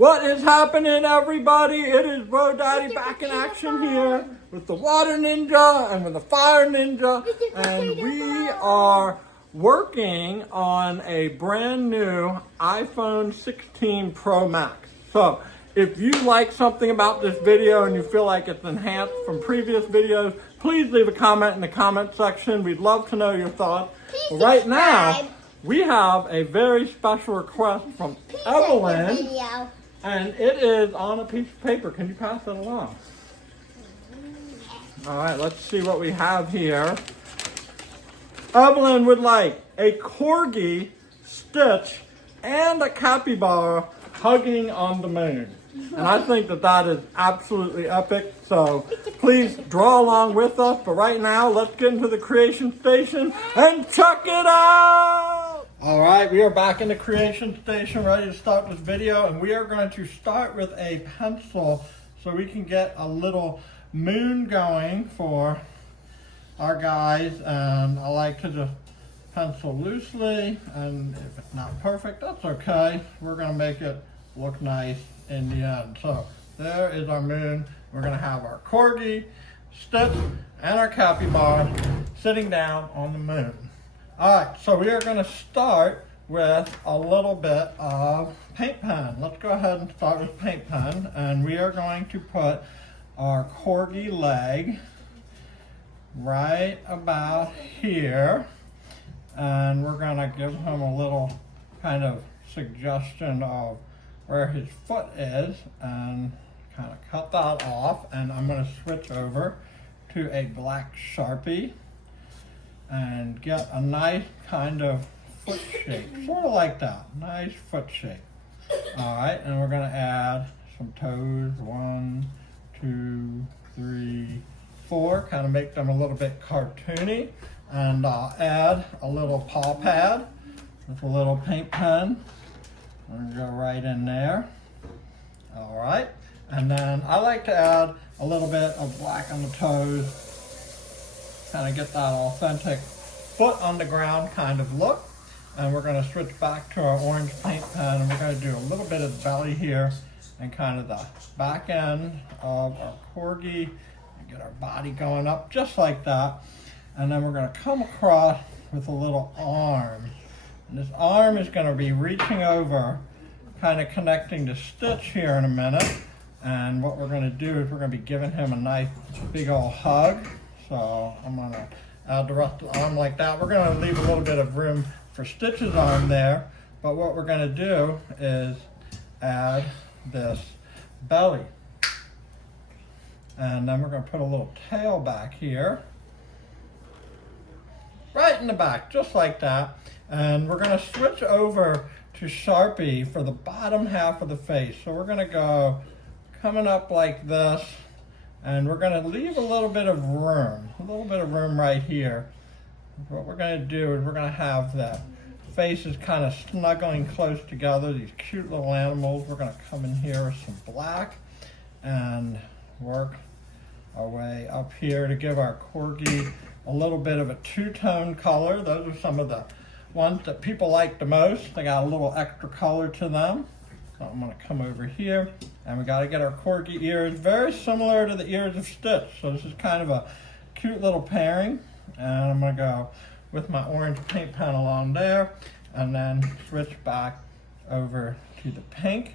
What is happening, everybody? It is Bro Daddy back in action here with the Water Ninja and with the Fire Ninja. And we are working on a brand new iPhone 16 Pro Max. So if you like something about this video and you feel like it's enhanced from previous videos, please leave a comment in the comment section. We'd love to know your thoughts. But right now, we have a very special request from Evelyn. And it is on a piece of paper. Can you pass it along? All right, let's see what we have here. Evelyn would like a Corgi, Stitch, and a Capybara hugging on the moon. And I think that that is absolutely epic. So please draw along with us. But right now, let's get into the creation station and check it out. All right, we are back in the creation station, ready to start this video. And we are going to start with a pencil so we can get a little moon going for our guys. And I like to just pencil loosely. And if it's not perfect, that's okay. We're going to make it look nice in the end. So there is our moon. We're going to have our Corgi, Stitch, and our Capybara sitting down on the moon. All right, so we are going to start with a little bit of paint pen. Let's go ahead and start with paint pen. And we are going to put our Corgi leg right about here. And we're going to give him a little kind of suggestion of where his foot is and kind of cut that off. And I'm going to switch over to a black Sharpie and get a nice kind of foot shape, sort of like that, nice foot shape. All right, and we're going to add some toes, 1, 2, 3, 4, kind of make them a little bit cartoony. And I'll add a little paw pad with a little paint pen. I'm going to go right in there. All right, and then I like to add a little bit of black on the toes, kind of get that authentic foot on the ground kind of look. And we're going to switch back to our orange paint pen, and we're going to do a little bit of belly here and kind of the back end of our Corgi and get our body going up just like that. And then we're going to come across with a little arm. And this arm is going to be reaching over, kind of connecting to Stitch here in a minute. And what we're going to do is we're going to be giving him a nice big old hug. So I'm going to add the rest of the arm like that. We're going to leave a little bit of room for Stitch's arm there. But what we're going to do is add this belly. And then we're going to put a little tail back here. Right in the back, just like that. And we're going to switch over to Sharpie for the bottom half of the face. So we're going to go coming up like this. And we're going to leave a little bit of room right here. What we're going to do is we're going to have the faces kind of snuggling close together, these cute little animals. We're going to come in here with some black and work our way up here to give our Corgi a little bit of a two-tone color. Those are some of the ones that people like the most. They got a little extra color to them. So I'm going to come over here, and we got to get our Corgi ears very similar to the ears of Stitch. So this is kind of a cute little pairing. And I'm going to go with my orange paint pen along there, and then switch back over to the pink.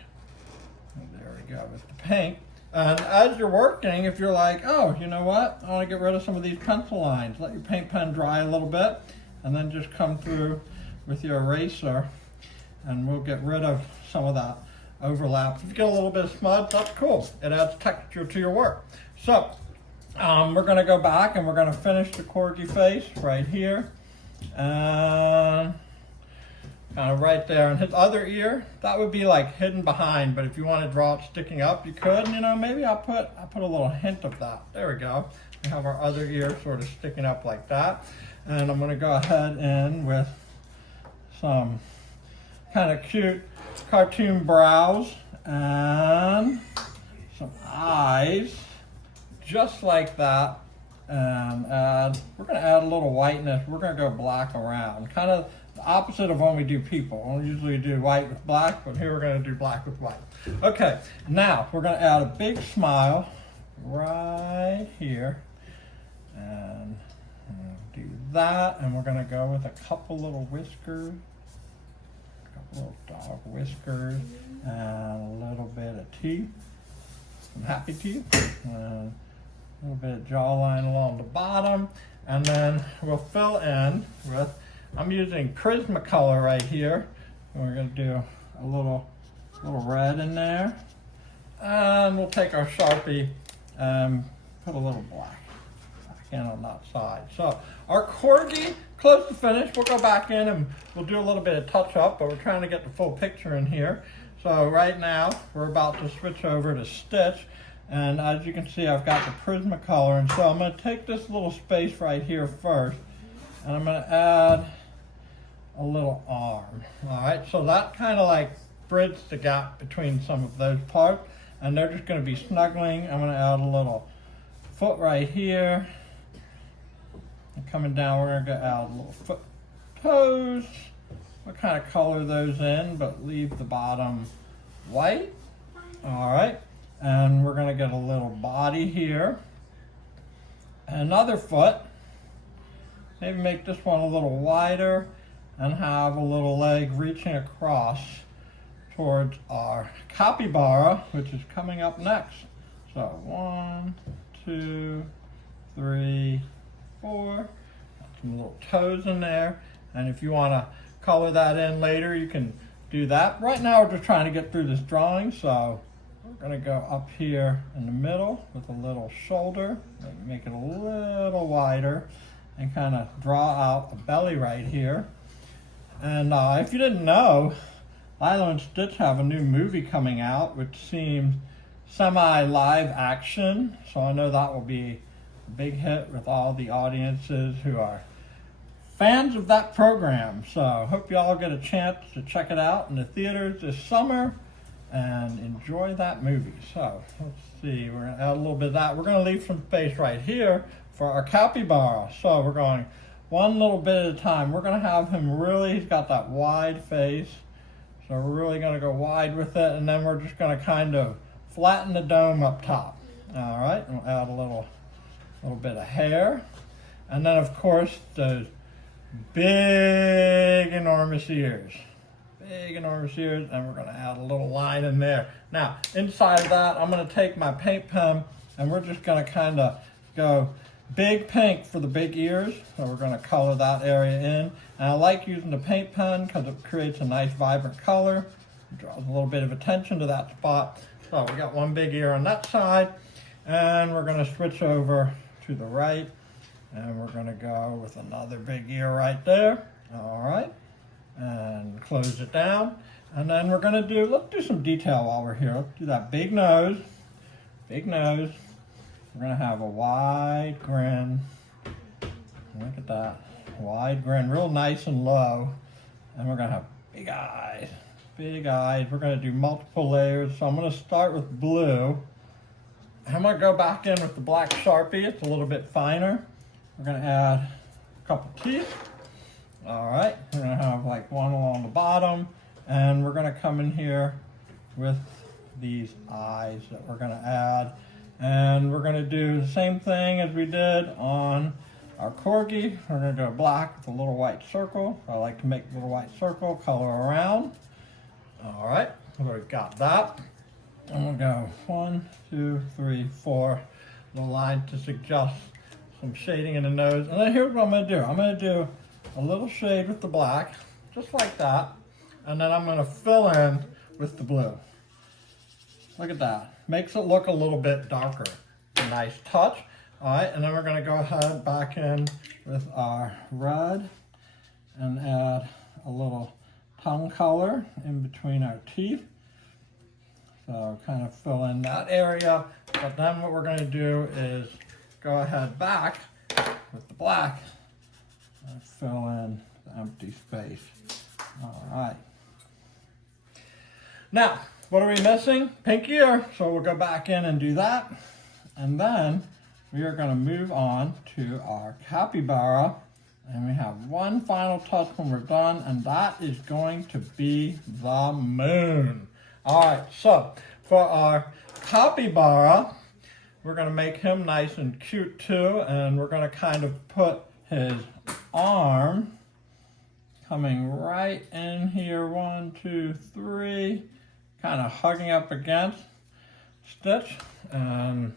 And there we go with the pink. And as you're working, if you're like, oh, you know what? I want to get rid of some of these pencil lines. Let your paint pen dry a little bit, and then just come through with your eraser, and we'll get rid of some of that overlap. If you get a little bit of smudge, that's cool. It adds texture to your work. So we're going to go back and we're going to finish the Corgi face right here. And kind of right there. And his other ear, that would be like hidden behind, but if you want to draw it sticking up, you could. You know, maybe I'll put a little hint of that. There we go. We have our other ear sort of sticking up like that. And I'm going to go ahead and with some kind of cute cartoon brows and some eyes just like that. And we're going to add a little whiteness. We're going to go black around. Kind of the opposite of when we do people. We usually do white with black, but here we're going to do black with white. Okay, now we're going to add a big smile right here. And do that, and we're going to go with a couple little whiskers, a couple little dog whiskers, and a little bit of teeth, some happy teeth, and a little bit of jawline along the bottom, and then we'll fill in with, I'm using Prismacolor right here, and we're going to do a little red in there, and we'll take our Sharpie and put a little black on that side. So our Corgi, close to finish. We'll go back in and we'll do a little bit of touch up, but we're trying to get the full picture in here. So right now we're about to switch over to Stitch, and as you can see, I've got the Prismacolor, and so I'm going to take this little space right here first, and I'm going to add a little arm. All right, so that kind of like bridges the gap between some of those parts, and they're just going to be snuggling. I'm going to add a little foot right here. And coming down, we're going to add a little foot toes. We'll kind of color those in, but leave the bottom white. All right, and we're going to get a little body here. Another foot. Maybe make this one a little wider and have a little leg reaching across towards our capybara, which is coming up next. So 1, 2, 3, 4. Some little toes in there, and if you want to color that in later, you can do that. Right now we're just trying to get through this drawing, so we're going to go up here in the middle with a little shoulder, make it a little wider, and kind of draw out a belly right here. And if you didn't know, Lilo and Stitch have a new movie coming out, which seems semi-live action, so I know that will be a big hit with all the audiences who are fans of that program. So I hope you all get a chance to check it out in the theaters this summer and enjoy that movie. So let's see, we're going to add a little bit of that. We're going to leave some space right here for our capybara. So we're going one little bit at a time. We're going to have him really, he's got that wide face, so we're really going to go wide with it, and then we're just going to kind of flatten the dome up top. All right, and we'll add a little bit of hair, and then of course those big enormous ears, and we're going to add a little line in there. Now inside of that, I'm going to take my paint pen, and we're just going to kind of go big pink for the big ears, so we're going to color that area in. And I like using the paint pen because it creates a nice vibrant color, it draws a little bit of attention to that spot. So we got one big ear on that side, and we're going to switch over to the right, and we're going to go with another big ear right there. All right, and close it down, and then we're going to let's do some detail while we're here. Let's do that big nose. We're going to have a wide grin. Look at that, wide grin, real nice and low, and we're going to have big eyes. We're going to do multiple layers, so I'm going to start with blue. I'm going to go back in with the black Sharpie. It's a little bit finer. We're going to add a couple teeth. All right, we're going to have like one along the bottom, and we're going to come in here with these eyes that we're going to add, and we're going to do the same thing as we did on our Corgi. We're going to go black with a little white circle. I like to make a little white circle, color around. All right, we've got that. I'm going to go 1, 2, 3, 4 little lines to suggest some shading in the nose. And then here's what I'm going to do. I'm going to do a little shade with the black, just like that. And then I'm going to fill in with the blue. Look at that. Makes it look a little bit darker. A nice touch. All right, and then we're going to go ahead back in with our red and add a little tongue color in between our teeth. So kind of fill in that area. But then what we're going to do is go ahead back with the black and fill in the empty space. All right. Now, what are we missing? Pink ear. So we'll go back in and do that. And then we are going to move on to our capybara. And we have one final touch when we're done, and that is going to be the moon. All right, so for our capybara, we're going to make him nice and cute too, and we're going to kind of put his arm coming right in here, 1, 2, 3, kind of hugging up against Stitch, and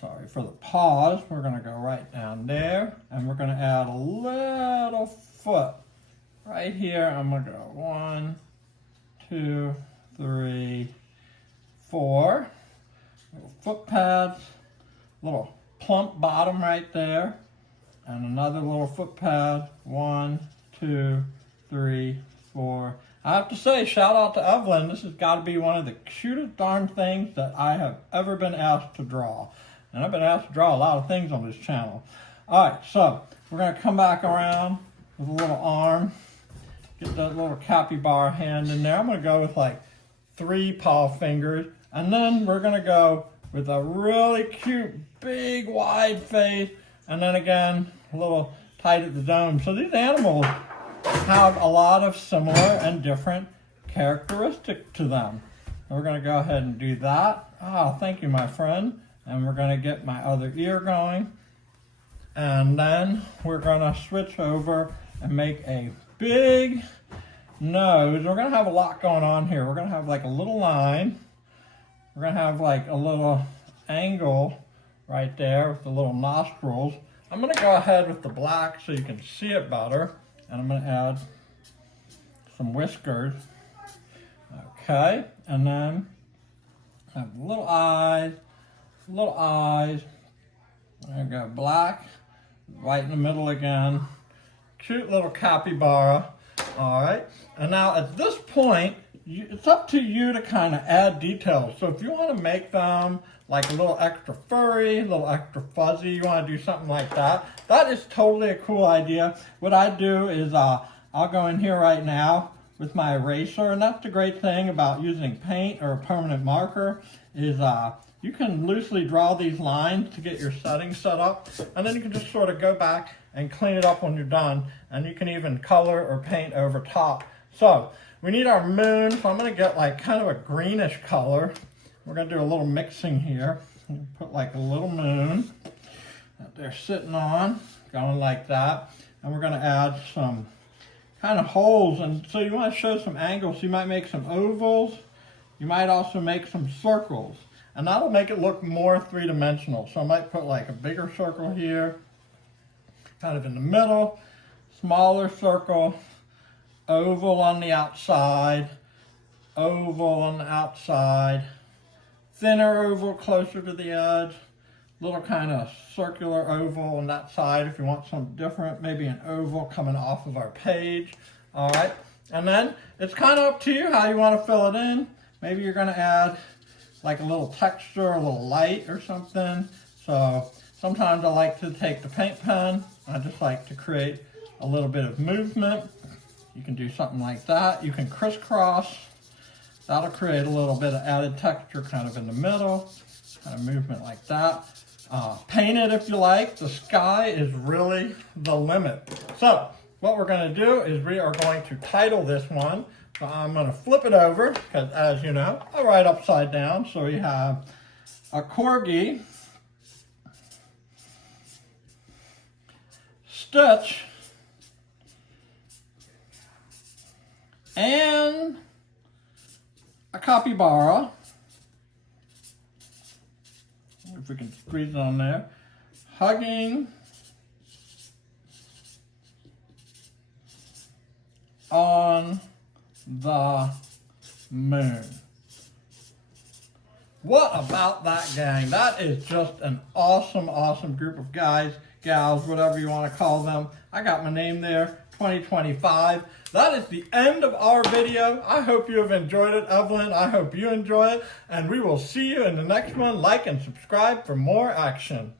sorry for the pause, we're going to go right down there, and we're going to add a little foot right here. I'm going to go 1, 2, 3, 4, little foot pads, little plump bottom right there, and another little foot pad, 1, 2, 3, 4. I have to say, shout out to Evelyn. This has got to be one of the cutest darn things that I have ever been asked to draw. And I've been asked to draw a lot of things on this channel. All right, so we're going to come back around with a little arm. Get that little capybara hand in there. I'm going to go with like 3 paw fingers. And then we're going to go with a really cute, big, wide face. And then again, a little tight at the dome. So these animals have a lot of similar and different characteristics to them. And we're going to go ahead and do that. Ah, thank you, my friend. And we're going to get my other ear going. And then we're going to switch over and make a big nose. We're going to have a lot going on here. We're going to have like a little line. We're going to have like a little angle right there with the little nostrils. I'm going to go ahead with the black so you can see it better. And I'm going to add some whiskers. Okay, and then have little eyes. There we go, black, white in the middle again. Cute little capybara. All right, and now at this point, it's up to you to kind of add details. So if you want to make them like a little extra furry, a little extra fuzzy, you want to do something like that, that is totally a cool idea. What I do is I'll go in here right now with my eraser, and that's the great thing about using paint or a permanent marker is you can loosely draw these lines to get your settings set up, and then you can just sort of go back and clean it up when you're done, and you can even color or paint over top. So we need our moon, so I'm going to get like kind of a greenish color. We're going to do a little mixing here. Put like a little moon that they're sitting on, going like that, and we're going to add some kind of holes, and so you want to show some angles. You might make some ovals, you might also make some circles, and that'll make it look more three-dimensional. So I might put like a bigger circle here, kind of in the middle, smaller circle, oval on the outside, oval on the outside, thinner oval closer to the edge, little kind of circular oval on that side if you want something different, maybe an oval coming off of our page. All right, and then it's kind of up to you how you want to fill it in. Maybe you're going to add like a little texture, a little light or something. So sometimes I like to take the paint pen. I just like to create a little bit of movement. You can do something like that. You can crisscross. That'll create a little bit of added texture kind of in the middle, kind of movement like that. Paint it if you like. The sky is really the limit. So what we're going to do is we are going to title this one. So I'm going to flip it over because, as you know, I write upside down. So we have a Corgi, Stitch, and a capybara. If we can squeeze it on there, hugging on the moon. What about that, gang? That is just an awesome, awesome group of guys, gals, whatever you want to call them. I got my name there, 2025. That is the end of our video. I hope you have enjoyed it, Evelyn. I hope you enjoy it, and we will see you in the next one. Like and subscribe for more action.